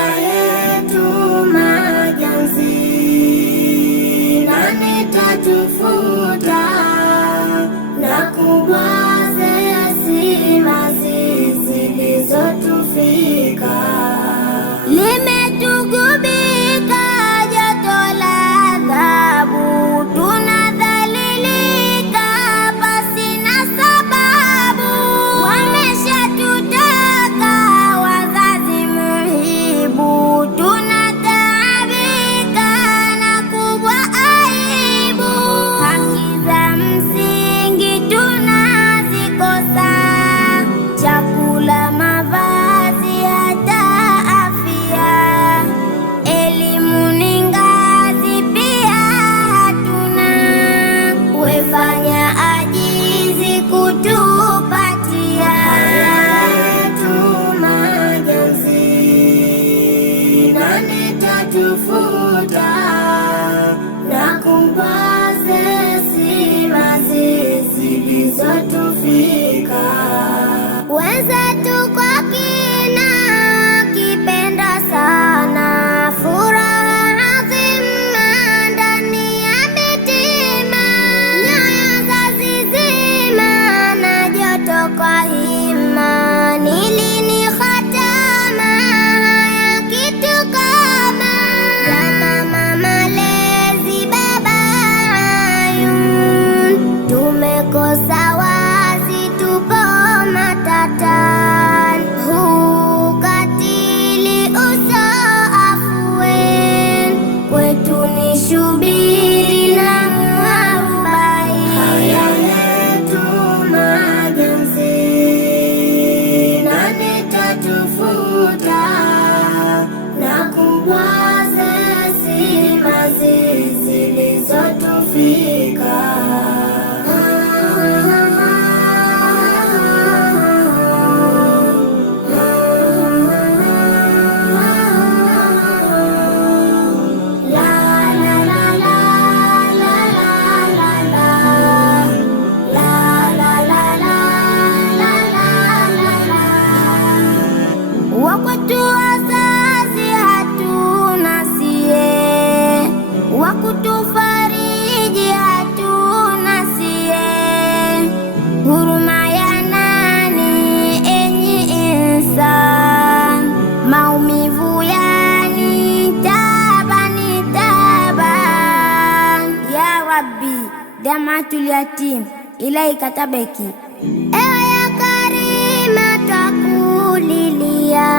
haya yetu majonzi, nani tatufuta na kubwazea simanzi zilizotufika. Limetugubika joto la adhabu, tunadhalilika pasina sababu. Wameshatutaka wazazi muhibu, tunataabika na kubwa aibu. Haki za msingi tunazikosa, chakula, mavazi, hata afya. Elimu ni ngazi pia hatuna, wefanya ajizi kutupatia. Haya yetu majonzi, nani tatufuta na kubwazea simanzi zilizotufika. Wenzetu kwa kina kipenda sana furaha adhima ndani ya mitima, nyoyo za zizima na joto kwa hima. Ni lini hatama haya kitu kama mama malezi baba ayun, tumekosa wazi, tupo matatan. Ukatili uso afueni, kwetu ni shubiri na mwarobaini. Haya yetu majonzi, nani tatufuta na kubwazea simanzi zilizotufika. Wakwetu wazazi hatuna sie, wakutufariji hatuna sie. Huruma ya nani enyi insan, maumivu yani tabani taban. Ya Rabbi damatul yatim ilaika tabeki. Ewe ya Karima twakulilia,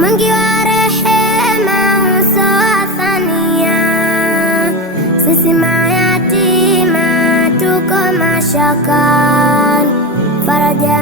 mwingi wa rehema uso wa thania. Sisi mayatima tuko mashakan, faraja